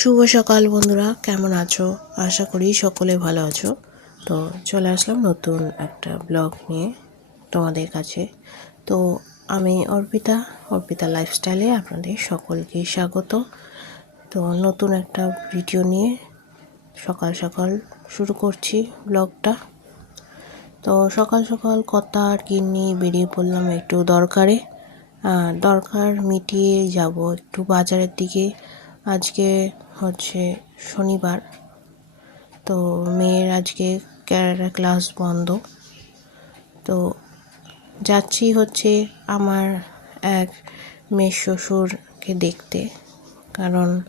শুভ সকাল বন্ধুরা, কেমন আছো? আশা করি সকলে ভালো আছো। তো চলে আসলাম নতুন একটা ব্লগ নিয়ে তোমাদের কাছে। তো আমি অর্পিতা অর্পিতা লাইফস্টাইলে আপনাদের সকলকে স্বাগত। তো নতুন একটা ভিডিও নিয়ে সকাল সকাল শুরু করছি ব্লগটা। তো সকাল সকাল কথা আর কি নিয়ে বেরিয়ে পড়লাম একটু দরকারে। দরকার মিটিয়ে যাব একটু বাজারের দিকে। আজকে হচ্ছে শনিবার। তো মেয়ের আজকে ক্যারাটা ক্লাস বন্ধ। তো যাচ্ছি হচ্ছে আমার এক মেয়ের শ্বশুরকে দেখতে। কারণ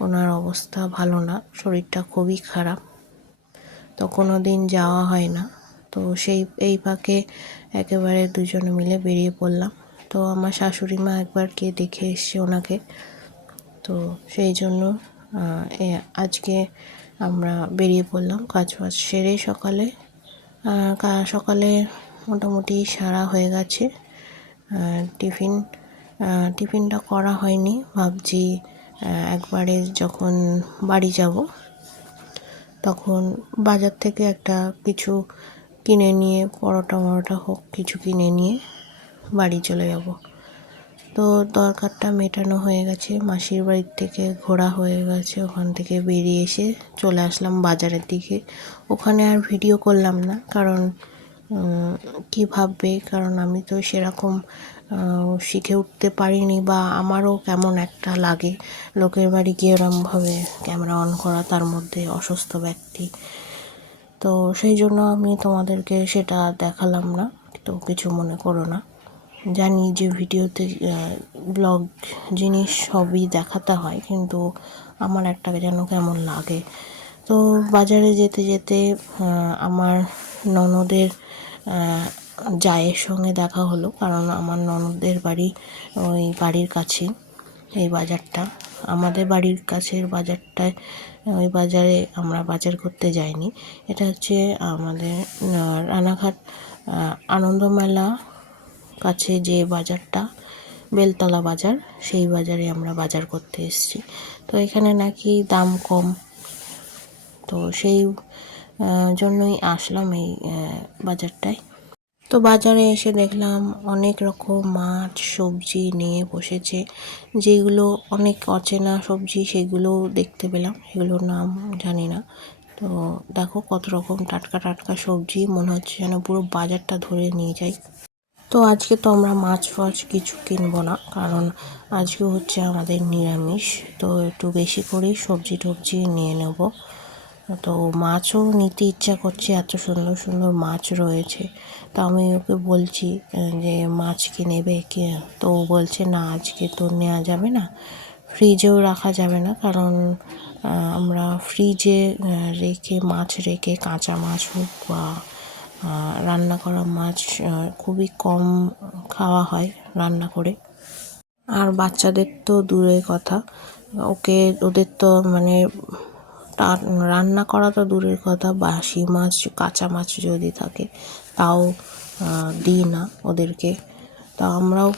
ওনার অবস্থা ভালো না, শরীরটা খুবই খারাপ। তো কোনো দিন যাওয়া হয় না। তো সেই, এই ফাঁকে একেবারে দুজনে মিলে বেরিয়ে পড়লাম। তো আমার শাশুড়ি মা একবার গিয়ে দেখে এসছে ওনাকে। তো সেই জন্য আজকে আমরা বেরিয়ে পড়লাম কাজ বাজ সেরে সকালে সকালে মোটামুটি সারা হয়ে গেছে। টিফিন টিফিনটা করা হয়নি। ভাবছি একবারে যখন বাড়ি যাব, তখন বাজার থেকে একটা কিছু কিনে নিয়ে পরোটা মরোটা হোক, কিছু কিনে নিয়ে বাড়ি চলে যাব। তো দরকারটা মেটানো হয়ে গেছে। মাসির বাড়ির থেকে ঘোরা হয়ে গেছে। ওখান থেকে বেরিয়ে এসে চলে আসলাম বাজারের দিকে। ওখানে আর ভিডিও করলাম না, কারণ কি ভাববে? কারণ আমি তো সেরকম শিখে উঠতে পারিনি বা আমারও কেমন একটা লাগে। লোকের বাড়ি গিয়ে ওরমভাবে ক্যামেরা অন করা, তার মধ্যে অসুস্থ ব্যক্তি। তো সেই জন্য আমি তোমাদেরকে সেটা দেখালাম না, তো কিছু মনে করো না। জানি যে ভিডিওতে ব্লগ জিনিস সবই দেখাতে হয়, কিন্তু আমার একটা যেন কেমন লাগে। তো বাজারে যেতে যেতে আমার ননদের জায়ের সঙ্গে দেখা হলো, কারণ আমার ননদের বাড়ি ওই বাড়ির কাছে, এই বাজারটা। আমাদের বাড়ির কাছের বাজারটায়, ওই বাজারে আমরা বাজার করতে যাইনি। এটা হচ্ছে আমাদের রানাঘাট আনন্দমেলা কাছে যে বাজারটা, বেলতলা বাজার, সেই বাজারে আমরা বাজার করতে এসেছি। তো এখানে নাকি দাম কম। তো সেই জন্যই আসলাম এই বাজারটায়। তো বাজারে এসে দেখলাম অনেক রকম মাছ, সবজি নিয়ে বসেছে। যেগুলো অনেক অচেনা সবজি, সেগুলো দেখতে পেলাম। সেগুলোর নাম জানি না। তো দেখো কত রকম টাটকা টাটকা সবজি। মনে হচ্ছে যেন পুরো বাজারটা ধরে নিয়ে যাই। তো আজকে তো আমরা মাছ ফাছ কিছু কিনবো না, কারণ আজকে হচ্ছে আমাদের নিরামিষ। তো একটু বেশি করেই সবজি টবজি নিয়ে নেব। তো মাছও নিতে ইচ্ছা করছে, এত সুন্দর সুন্দর মাছ রয়েছে। তো আমি ওকে বলছি যে মাছ কি নেবে কি? তো ও বলছে, না, আজকে তো নেওয়া যাবে না। ফ্রিজেও রাখা যাবে না, কারণ আমরা ফ্রিজে রেখে মাছ রেখে কাঁচা মাছ হোক বা রান্না করা মাছ খুবই কম খাওয়া হয় রান্না করে। আর বাচ্চাদের তো দূরের কথা। ওকে, ওদের তো মানে রান্না করা তো দূরের কথা। বাসি মাছ, কাঁচা মাছ যদি থাকে, তাও দিই না ওদেরকে। তা আমরাও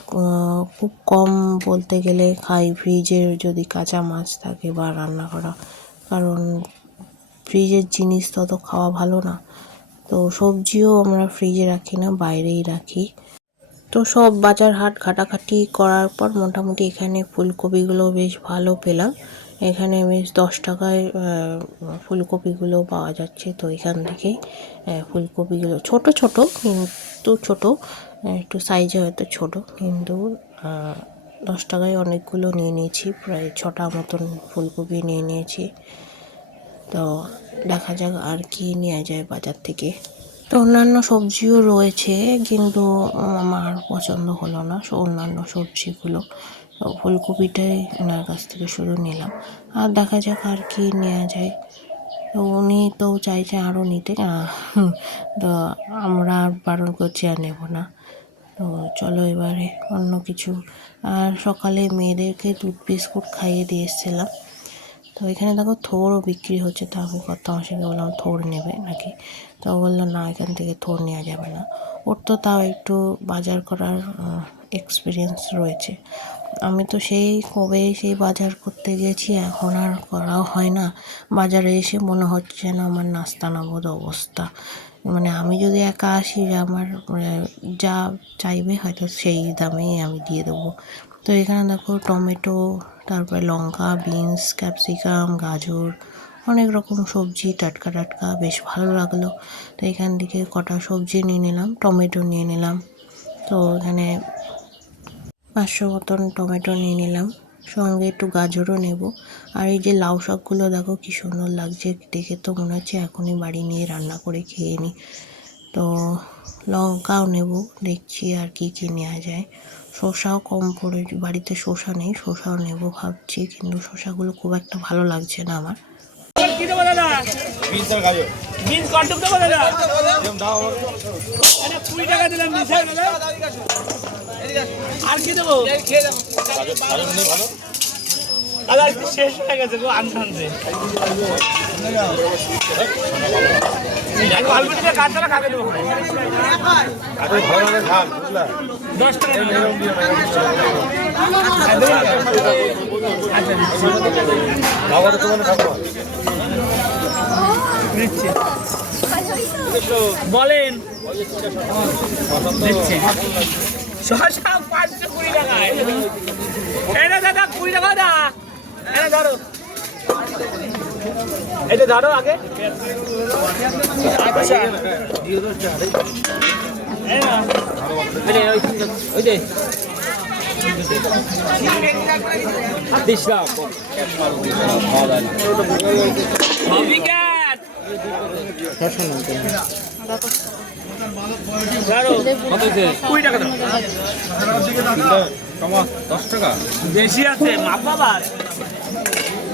খুব কম বলতে গেলে খাই। ফ্রিজের যদি কাঁচা মাছ থাকে বা রান্না করা। কারণ ফ্রিজের জিনিস তত খাওয়া ভালো না। তো সবজিও আমরা ফ্রিজে রাখি না, বাইরেই রাখি। তো সব বাজার হাট ঘাটাঘাটি করার পর মোটামুটি এখানে ফুলকপিগুলো বেশ ভালো পেলাম। এখানে বেশ দশ টাকায় ফুলকপিগুলো পাওয়া যাচ্ছে। তো এখান থেকেই ফুলকপিগুলো ছোট ছোট, কিন্তু ছোট, একটু সাইজে হয়তো ছোট, কিন্তু দশ টাকায় অনেকগুলো নিয়ে নিয়েছি, প্রায় ছটা মতন ফুলকপি নিয়ে নিয়েছি। তো দেখা যাক আর কি নেওয়া যায় বাজার থেকে। তো অন্যান্য সবজিও রয়েছে, কিন্তু আমার পছন্দ হলো না অন্যান্য সবজিগুলো। ফুলকপিটাই ওনার কাছ থেকে শুধু নিলাম। আর দেখা যাক আর কি নেওয়া যায়। তো উনি তো চাইছে আরও নিতে তো আমরা আর বারণ করছি আর নেব না। তো চলো এবারে অন্য কিছু। আর সকালে মেয়েদেরকে দুধ বিস্কুট খাইয়ে দিয়ে এসেছিলাম। তো এখানে দেখো থোড়ও বিক্রি হচ্ছে, তো আমি কত মাসিকে বললাম থোড় নেবে নাকি? তো বলল, না, এখান থেকে থোড় নেওয়া যাবে না। ওর তো তাও একটু বাজার করার এক্সপিরিয়েন্স রয়েছে। আমি তো সেই কবে সেই বাজার করতে গেছি, এখন আর করাও হয় না। বাজারে এসে মনে হচ্ছে না আমার নাস্তানাবোধ অবস্থা। মানে আমি যদি একা আসি, আমার যা চাইবে হয়তো সেই দামেই আমি দিয়ে দেবো। তো এখানে দেখো টমেটো, তারপরে লঙ্কা, বিনস, ক্যাপসিকাম, গাজর, অনেক রকম সবজি, টাটকা টাটকা, বেশ ভালো লাগল। তো এখান থেকে কটা সবজি নিয়ে নিলাম, টমেটো নিয়ে নিলাম। তো এখানে পাঁচশো মতন টমেটো নিয়ে নিলাম, সঙ্গে একটু গাজরও নেব। আর এই যে লাউ শাকগুলো দেখো কি সুন্দর লাগছে, দেখে তো মনে হচ্ছে এখনই বাড়ি নিয়ে রান্না করে খেয়ে নিই। তো লঙ্কাও নেব, দেখছি আর কি কি নেওয়া যায়। শসাও কম পড়ে বাড়িতে শসা নেই শসাও নেব ভাবছি কিন্তু শসাগুলো খুব একটা ভালো লাগছে না আমার। আর কি দেবো? আজকে শেষ হয়ে গেছে গো দেবো? ভালো খান বুঝলা? বলেন। শশা পাঁচশো কুড়ি টাকায়। এই দাদা টাকা দা এটা ধরো। এটা ধরো আগে। আচ্ছা। দশ টাকা বেশি আছে মাপ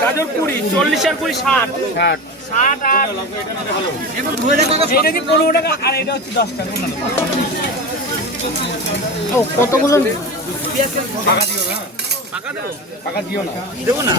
গাজর কুড়ি চল্লিশ আর কুড়ি ষাট। ষাট। ষাট আর এটা দিয়ে পনেরো টাকা? আর এটা হচ্ছে দশ টাকা। ও কতগুলো? টাকা দিও না টাকা দেবো? টাকা দিও না। দেবো না?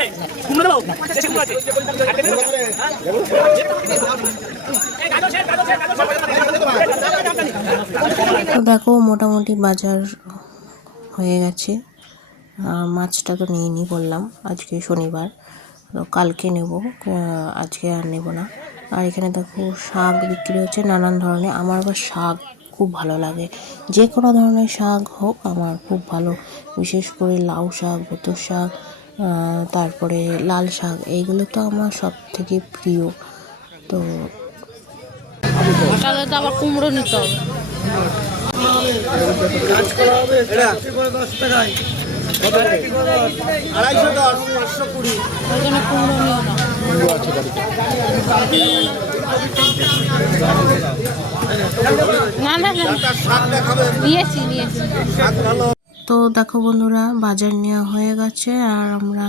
নেই। তো দেখো, মোটামুটি বাজার হয়ে গেছে। মাছটা তো নিয়ে নি বললাম, আজকে শনিবার। তো কালকে নেব আজকে আর নেব না। আর এখানে দেখো শাক বিক্রি হচ্ছে, নানান ধরনের। আমার আবার শাক খুব ভালো লাগে। যে কোনো ধরনের শাক হোক আমার খুব ভালো। বিশেষ করে লাউ শাক বেতর শাক তারপরে লাল শাক এইগুলো তো আমার সব থেকে প্রিয়। তো তাহলে তো আবার কুমড়ো নিতে। হবে ওখানে কুমড়ো নিও না। তো দেখো বন্ধুরা, বাজার নেওয়া হয়ে গেছে আর আমরা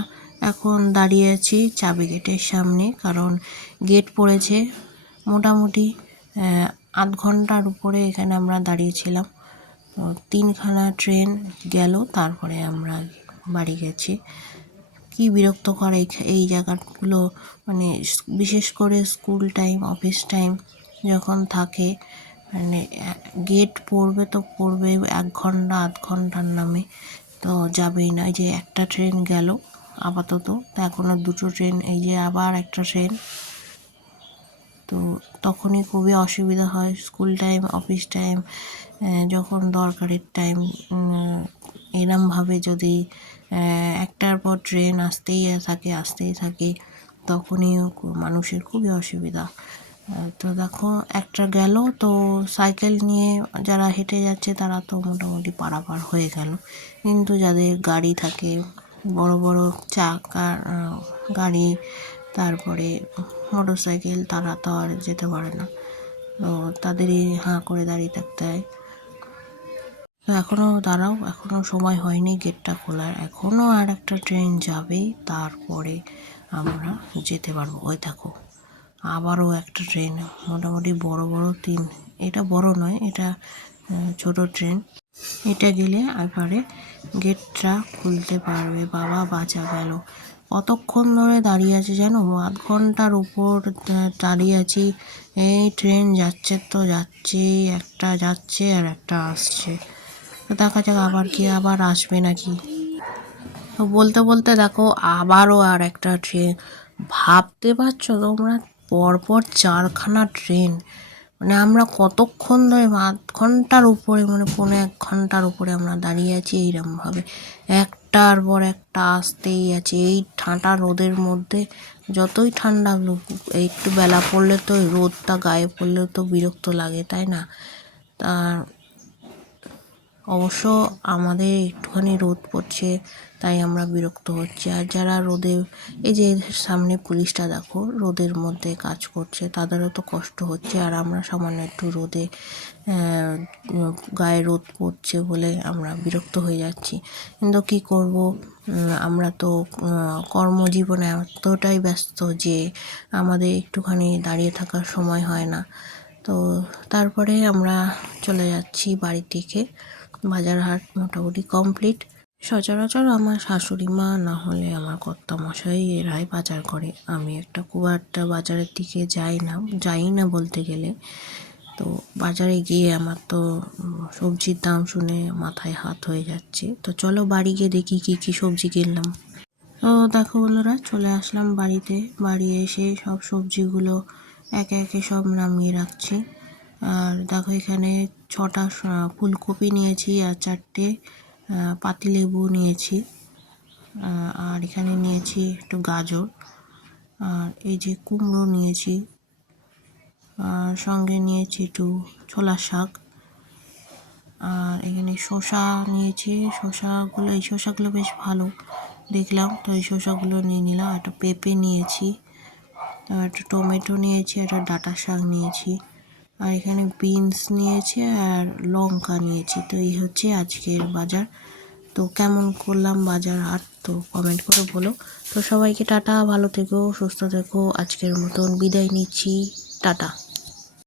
এখন দাঁড়িয়ে আছি চাবি গেটের সামনে, কারণ গেট পড়েছে। মোটামুটি আধ ঘণ্টার উপরে এখানে আমরা দাঁড়িয়েছিলাম। তিনখানা ট্রেন গেল, তারপরে আমরা বাড়ি গেছি। কি বিরক্তকর এই এই জায়গাগুলো? মানে বিশেষ করে স্কুল টাইম, অফিস টাইম যখন থাকে মানে গেট পড়বে তো পড়বে, এক ঘণ্টা, আধ ঘণ্টার নামে তো যাবেই না। যে একটা ট্রেন গেল আপাতত, তো এখনও দুটো ট্রেন, এই যে আবার একটা ট্রেন। তো তখনই খুবই অসুবিধা হয় স্কুল টাইম, অফিস টাইম যখন দরকারের টাইম এরমভাবে যদি একটার পর ট্রেন আসতেই থাকে আসতেই থাকে। তখনই মানুষের খুবই অসুবিধা। তো দেখো, একটা গেল, তো সাইকেল নিয়ে যারা হেঁটে যাচ্ছে, তারা তো মোটামুটি পারাপার হয়ে গেল। কিন্তু যাদের গাড়ি থাকে, বড় বড় চাকার গাড়ি, তারপরে মোটর সাইকেল তারা তো আর যেতে পারে না। তো তাদেরই হাঁ করে দাঁড়িয়ে থাকতে হয়। এখনও দাঁড়াও এখনও সময় হয়নি গেটটা খোলার। এখনও আর একটা ট্রেন যাবে, তারপরে আমরা যেতে পারব। ওই দেখো, আবারও একটা ট্রেন মোটামুটি বড় বড় তিন, এটা বড় নয়, এটা ছোট ট্রেন এটা গেলে এবারে গেটটা খুলতে পারবে, বাবা বাঁচা গেল। কতক্ষণ ধরে দাঁড়িয়ে আছে জানো? আধ ঘণ্টার উপর দাঁড়িয়ে আছি। এই ট্রেন যাচ্ছে তো যাচ্ছেই, একটা যাচ্ছে আর একটা আসছে। দেখা যাক আবার কি, আবার আসবে নাকি। তো বলতে বলতে দেখো, আবারও আর একটা ট্রেন ভাবতে পারছ তোমরা? পরপর চারখানা ট্রেন মানে আমরা কতক্ষণ ধরে, আধ ঘণ্টার উপরে মানে পৌনে এক ঘণ্টার উপরে আমরা দাঁড়িয়ে আছি এইরকমভাবে। একটার পর একটা আসতেই আছে। এই ঠান্ডা রোদের মধ্যে যতই ঠান্ডা একটু বেলা পড়লে তো রোদটা গায়ে পড়লে তো বিরক্ত লাগে, তাই না? তা অবশ্য আমাদের একটুখানি রোদ পড়ছে, তাই আমরা বিরক্ত হচ্ছি। আর যারা রোদে, এই যে সামনে পুলিশটা দেখো, রোদের মধ্যে কাজ করছে, তাদেরও তো কষ্ট হচ্ছে। আর আমরা সামান্য একটু রোদে গায়ে রোদ পড়ছে বলে আমরা বিরক্ত হয়ে যাচ্ছি। কিন্তু কি করব? আমরা তো কর্মজীবনে এতটাই ব্যস্ত যে আমাদের একটুখানি দাঁড়িয়ে থাকার সময় হয় না। তো তারপরে আমরা চলে যাচ্ছি বাড়ির দিকে। বাজার হাট মোটামুটি কমপ্লিট। সচরাচর আমার শাশুড়ি মা না হলে আমার কর্তা মশাই এরাই বাজার করে। আমি একটা খুব একটা বাজারের দিকে যাই না যাই না বলতে গেলে। তো বাজারে গিয়ে আমার তো সবজির দাম শুনে মাথায় হাত হয়ে যাচ্ছে। তো চলো বাড়ি গিয়ে দেখি কী কী সবজি কিনলাম। তো দেখো বন্ধুরা, চলে আসলাম বাড়িতে। বাড়ি এসে সব সবজিগুলো একে একে সব নামিয়ে রাখছি। আর দেখো এখানে ছটা ফুলকপি নিয়েছি আর চারটে পাতিলেবু নিয়েছি। আর এখানে নিয়েছি একটু গাজর। আর এই যে কুমড়ো নিয়েছি। আর সঙ্গে নিয়েছি একটু ছোলা শাক। আর এখানে শসা নিয়েছি। শসাগুলো, এই শসাগুলো বেশ ভালো দেখলাম। তো এই শসাগুলো নিয়ে নিলাম। একটা পেঁপে নিয়েছি। আর একটা টমেটো নিয়েছি। একটা ডাঁটা শাক নিয়েছি। আর এখানে বিনস নিয়েছি আর লঙ্কা নিয়েছি। তো এই হচ্ছে আজকের বাজার। তো কেমন করলাম বাজার হাট, তো কমেন্ট করে বলো। তো সবাইকে টাটা, ভালো থেকো, সুস্থ থেকো। আজকের মতন বিদায় নিচ্ছি। টাটা।